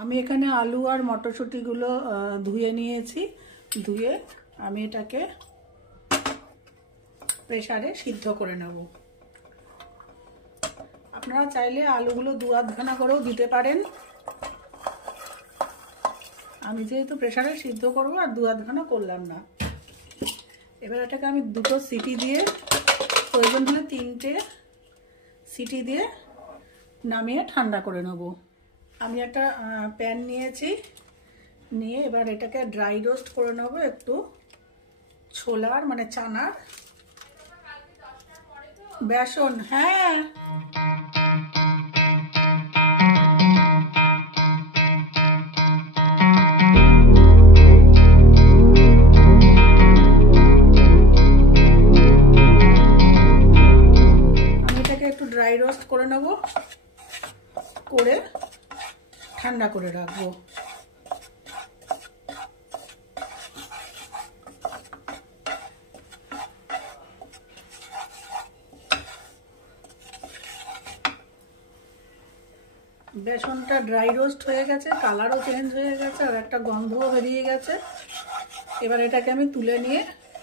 আমি এখানে আলু আর মটরশুঁটিগুলো ধুয়ে নিয়েছি। ধুয়ে আমি এটাকে প্রেসারে সিদ্ধ করে নেব। আপনারা চাইলে আলুগুলো 2-8 খানা করেও দিতে পারেন। আমি যেহেতু প্রেসারে সিদ্ধ করব আর 2-8 খানা করলাম না। এবার এটাকে আমি 2টো সিটি দিয়ে, প্রয়োজন হলে 3টে সিটি দিয়ে নামিয়ে ঠান্ডা করে নেব। আমি একটা প্যান নিয়েছি, নিয়ে এবার এটাকে ড্রাই রোস্ট করে নেব একটু ছোলার মানে চানার বেসন। হ্যাঁ, একটু ড্রাই রোস্ট করে নেব, করে ঠান্ডা করে রাখবো। বেসনটা ড্রাই রোস্ট হয়ে গেছে, কালারও চেঞ্জ হয়ে গেছে আর একটা গন্ধও বেরিয়ে গেছে। এবার এটাকে আমি তুলে নিয়ে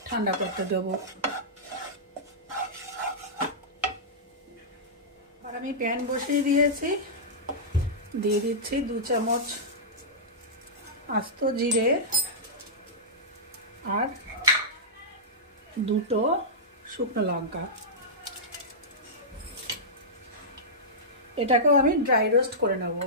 ঠান্ডা করতে দেবো। আর আমি প্যান বসিয়ে দিয়েছি, দিয়ে দিচ্ছি 2 চামচ আস্ত জিরে আর 2টো শুকনো লঙ্কা। এটাকেও আমি ড্রাই রোস্ট করে নেব।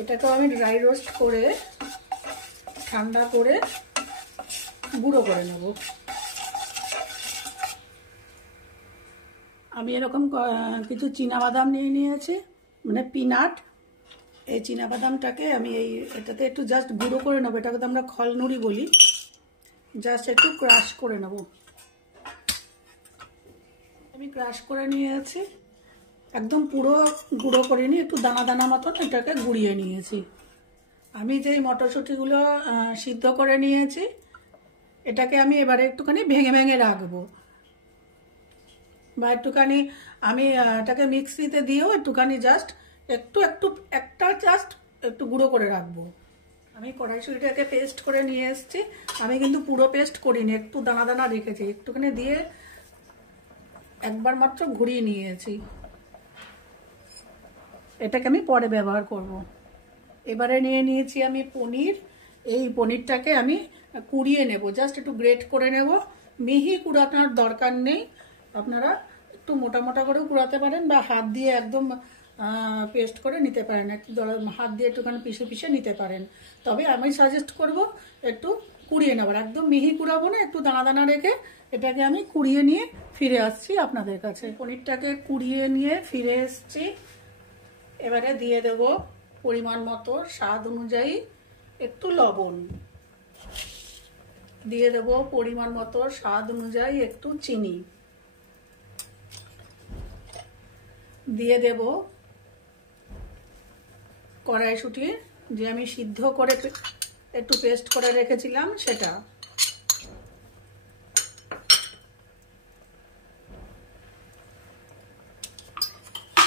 এটাকেও আমি ড্রাই রোস্ট করে ঠান্ডা করে গুঁড়ো করে নেব। আমি এরকম কিছু চীনাবাদাম নিয়ে নিয়েছি, মানে পিনাট। এই চীনাবাদামটাকে আমি এটাতে একটু জাস্ট গুঁড়ো করে নেবো। এটাকে তো আমরা খলনুড়ি বলি। জাস্ট একটু ক্রাশ করে নেব। আমি ক্রাশ করে নিয়েছি, একদম পুরো গুঁড়ো করে নিয়ে একটু দানা দানা মতন এটাকে গুঁড়িয়ে নিয়েছি। আমি যেই মটরশুঁটিগুলো সিদ্ধ করে নিয়েছি, এটাকে আমি এবারে একটুখানি ভেঙে ভেঙে রাখবো, বা একটুখানি আমি এটাকে মিক্সিতে দিয়েও একটুখানি জাস্ট একটু গুঁড়ো করে রাখবো। আমি কড়াইশুঁটিটাকে পেস্ট করে নিয়ে এসেছি। আমি কিন্তু পুরো পেস্ট করিনি, একটু দানা দানা রেখেছি, একটুখানি দিয়ে একবার মাত্র ঘুরিয়ে নিয়েছি। এটাকে আমি পরে ব্যবহার করব। এবারে নিয়ে নিয়েছি আমি পনির। এই পনিরটাকে আমি কুড়িয়ে নেব, জাস্ট একটু গ্রেট করে নেব। মিহি কুড়ানোর দরকার নেই, আপনারা একটু মোটা মোটা করেও কুড়াতে পারেন বা হাত দিয়ে একদম পেস্ট করে নিতে পারেন। একটু হাত দিয়ে একটুখানি পিষে পিষে নিতে পারেন। তবে আমি সাজেস্ট করব একটু কুড়িয়ে নেবার, একদম মিহি কুড়াবো না, একটু দানা দানা রেখে এটাকে আমি কুড়িয়ে নিয়ে ফিরে আসছি আপনাদের কাছে। পনিরটাকে কুড়িয়ে নিয়ে ফিরে এসছি। এবারে দিয়ে দেব পরিমাণ মতো স্বাদ অনুযায়ী একটু লবণ, দিয়ে দেব পরিমাণ মতো স্বাদ অনুযায়ী একটু চিনি, দিয়ে দেব কড়াইশুঁটি যে আমি সিদ্ধ করে একটু পেস্ট করে রেখেছিলাম সেটা,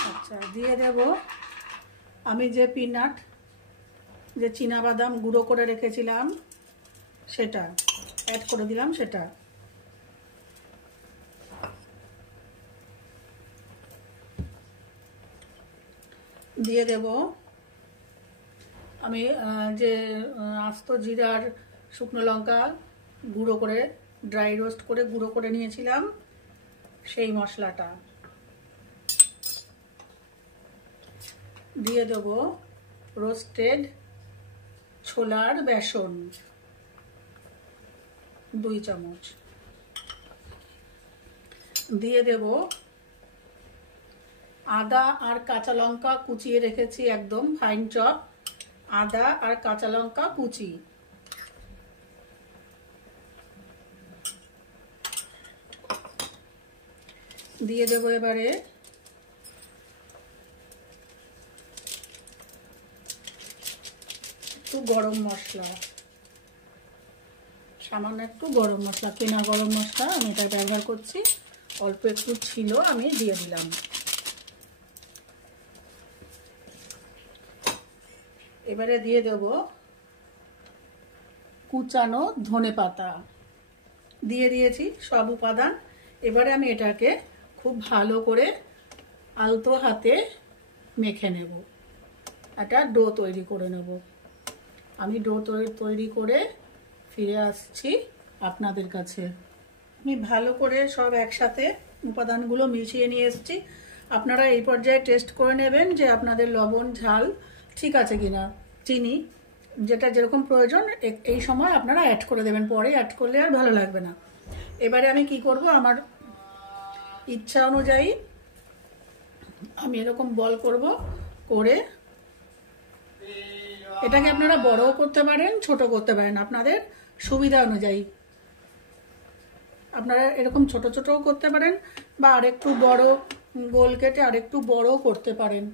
আচ্ছা দিয়ে দেব আমি যে পিনাট যে চীনাবাদাম গুঁড়ো করে রেখেছিলাম সেটা অ্যাড করে দিলাম। সেটা দিয়ে দেব আমি যে আস্ত জিরার শুকনো লঙ্কা গুঁড়ো করে ড্রাই রোস্ট করে গুঁড়ো করে নিয়েছিলাম সেই মশলাটা, দিয়ে দেব রোস্টেড ছোলার বেসন 2 চামচ, দিয়ে দেব আদা আর কাঁচা লঙ্কা কুচিয়ে রেখেছি, একদম ফাইন চপ আদা আর কাঁচা লঙ্কা কুচি, দিয়ে দেব এবারে একটু গরম মশলা, সামান্য একটু গরম মশলা, কেনা গরম মশলা আমি এটা ব্যবহার করছি। অল্প একটু ছিল, আমি দিয়ে দিলাম। এবারে দিয়ে দেব কুচানো ধনেপাতা, দিয়ে দিয়েছি সব উপাদান। এবারে আমি এটাকে খুব ভালো করে আলতো হাতে মেখে নেব, একটা ডো তৈরি করে নেব। আমি ডো তৈরি করে ফিরে আসছি আপনাদের কাছে। আমি ভালো করে সব একসাথে উপাদানগুলো মিশিয়ে নিয়ে এসেছি। আপনারা এই পর্যায়ে টেস্ট করে নেবেন যে আপনাদের লবণ ঝাল ঠিক আছে কিনা। চিনি যেটা যেরকম প্রয়োজন এই সময় আপনারা অ্যাড করে দেবেন, পরে অ্যাড করলে আর ভালো লাগবে না। এবারে আমি কি করব, আমার ইচ্ছা অনুযায়ী আমি এরকম বল করব, করে এটাকে আপনারা বড়ও করতে পারেন, ছোট করতে পারেন, আপনাদের সুবিধা অনুযায়ী। আপনারা এরকম ছোট ছোটও করতে পারেন বা আরেকটু বড় গোল কেটে আরেকটু বড়ও করতে পারেন।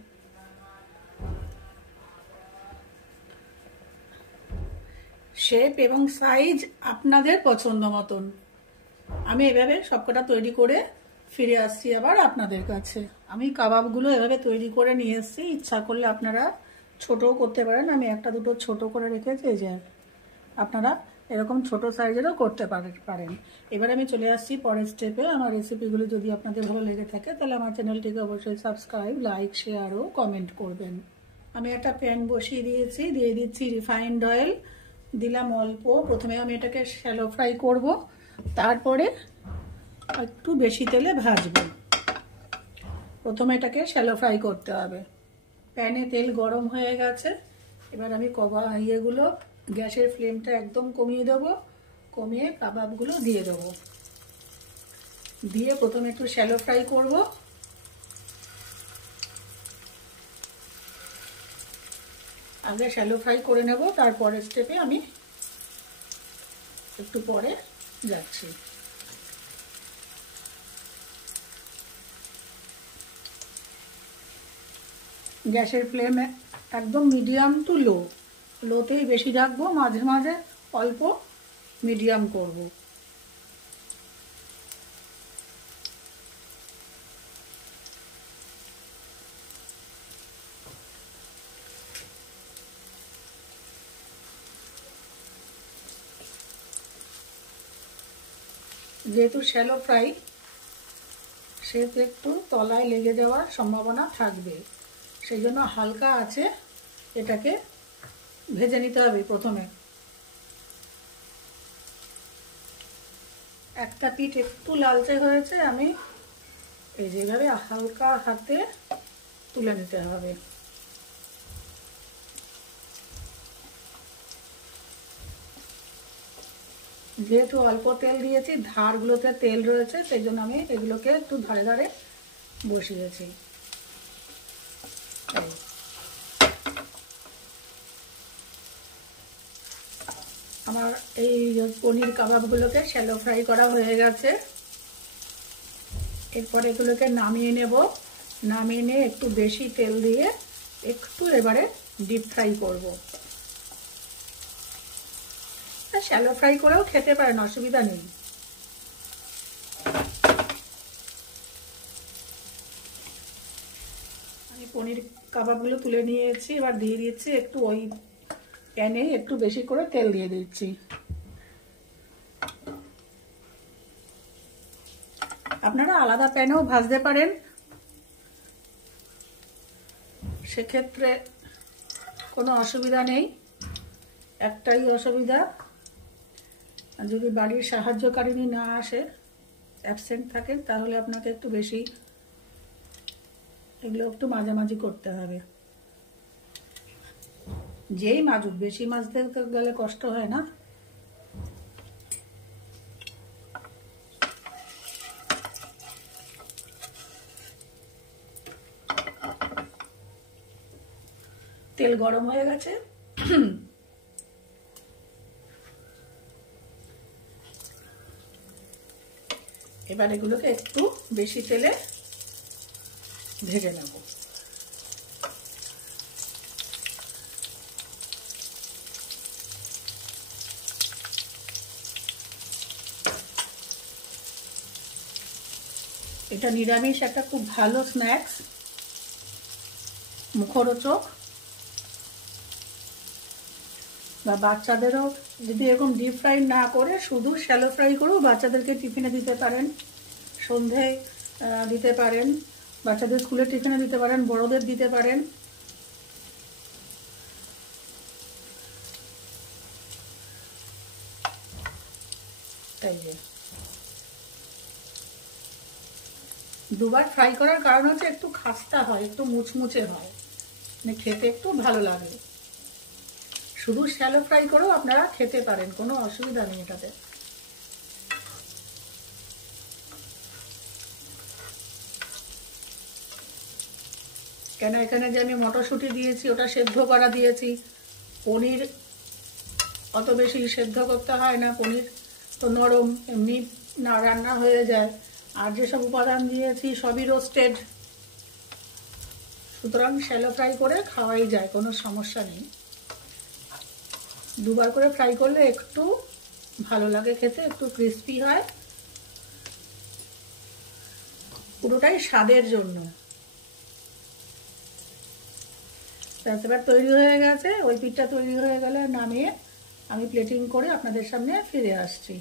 শেপ এবং সাইজ আপনাদের পছন্দ মতন। আমি এভাবে সবকটা তৈরি করে ফিরে আসছি আবার আপনাদের কাছে। আমি কাবাবগুলো এভাবে তৈরি করে নিয়ে এসেছি। ইচ্ছা করলে আপনারা ছোটও করতে পারেন, আমি একটা দুটো ছোট করে রেখেছি, এই যে আপনারা এরকম ছোট সাইজেরও করতে পারেন। এবার আমি চলে আসছি পরের স্টেপে। আমার রেসিপিগুলো যদি আপনাদের ভালো লেগে থাকে তাহলে আমার চ্যানেলটিকে অবশ্যই সাবস্ক্রাইব, লাইক, শেয়ার ও কমেন্ট করবেন। আমি একটা প্যান বসিয়ে দিয়েছি, দিয়ে দিচ্ছি রিফাইন্ড অয়েল, দিলাম অল্প। প্রথমে আমি এটাকে শ্যালো ফ্রাই করব, তারপরে একটু বেশি তেলে ভাজবো। প্রথমে এটাকে শ্যালো ফ্রাই করতে হবে। প্যানে তেল গরম হয়ে গেছে। এবার আমি ইয়েগুলো গ্যাসের ফ্লেমটা একদম কমিয়ে দেব, কমিয়ে কাবাবগুলো দিয়ে দেব। দিয়ে প্রথমে একটু শ্যালো ফ্রাই করব। আগে শ্যালো ফ্রাই করে নেব, তারপরের স্টেপে আমি একটু পরে যাচ্ছি। গ্যাসের ফ্লেম একদম মিডিয়াম টু লোতেই বেশি রাখবো, মাঝে মাঝে অল্প মিডিয়াম করব। যেহেতু শ্যালো ফ্রাই, সেহেতু একটু তলায় লেগে যাওয়ার সম্ভাবনা থাকবে, সেই জন্য হালকা আছে এটাকে ভেজে নিতে হবে। প্রথমে একটা পিঠ একটু লালচে হয়েছে, আমি এই যেভাবে হালকা হাতে তুলে নিতে হবে। যেহেতু অল্প তেল দিয়েছি, ধারগুলোতে তেল রয়েছে, সেই জন্য আমি এগুলোকে একটু ধারে ধারে বসিয়েছি। আমার এই পনির কাবাবগুলোকে শ্যালো ফ্রাই করা হয়ে গেছে। এরপর এগুলোকে নামিয়ে নেব। নামিয়ে নিয়ে একটু বেশি তেল দিয়ে একটু এবারে ডিপ ফ্রাই করব। শ্যালো ফ্রাই করেও খেতে পারেন, অসুবিধা নেই। আমি পনির কাবাবগুলো তুলে নিয়েছি। এবার দিয়ে দিচ্ছি একটু ওই প্যানে একটু বেশি করে তেল দিয়ে দিচ্ছি। আপনারা আলাদা প্যানেও ভাজতে পারেন, সেক্ষেত্রে কোনো অসুবিধা নেই। একটাই অসুবিধা, যদি বাড়ির সাহায্যকারিনী না আসে, অ্যাবসেন্ট থাকেন, তাহলে আপনাকে একটু বেশি এগুলো একটু মাঝামাঝি করতে হবে। যেই মাজুক, বেশি মাজতে গেলে কষ্ট হয় না। তেল গরম হয়ে গেছে। এবার এগুলোকে একটু বেশি তেলে ভেজে নেব। এটা নিরামিষ একটা খুব ভালো স্ন্যাক্স, মুখরোচক, বা বাচ্চাদেরও যদি এরকম ডিপ ফ্রাই না করে শুধু শ্যালো ফ্রাই করেও বাচ্চাদেরকে টিফিনে দিতে পারেন, সন্ধ্যায় দিতে পারেন, বাচ্চাদের স্কুলের টিফিনে দিতে পারেন, বড়দের দিতে পারেন। এই যে দুবার ফ্রাই করার কারণ হচ্ছে একটু খাস্তা হয়, একটু মুচমুচে হয়, মানে খেতে একটু ভালো লাগে। শুধু শ্যালো ফ্রাই করেও আপনারা খেতে পারেন, কোনো অসুবিধা নেই এটাতে। কেন এখানে যে আমি মটরশুঁটি দিয়েছি ওটা সেদ্ধ করা দিয়েছি, পনির অত বেশি সেদ্ধ করতে হয় না, পনির তো নরম এমনি না রান্না হয়ে যায়। আর যেসব উপাদান দিয়েছি সবই রোস্টেড, সুতরাং শ্যালো ফ্রাই করে খাওয়াই যায়, কোনো সমস্যা নেই। দুবার করে ফ্রাই করলে একটু ভালো লাগে খেতে, একটু ক্রিস্পি হয়, পুরোটাই স্বাদের জন্য। এবার তৈরি হয়ে গেছে, ওই পিঠটা তৈরি হয়ে গেলে নামিয়ে আমি প্লেটিং করে আপনাদের সামনে ফিরে আসছি।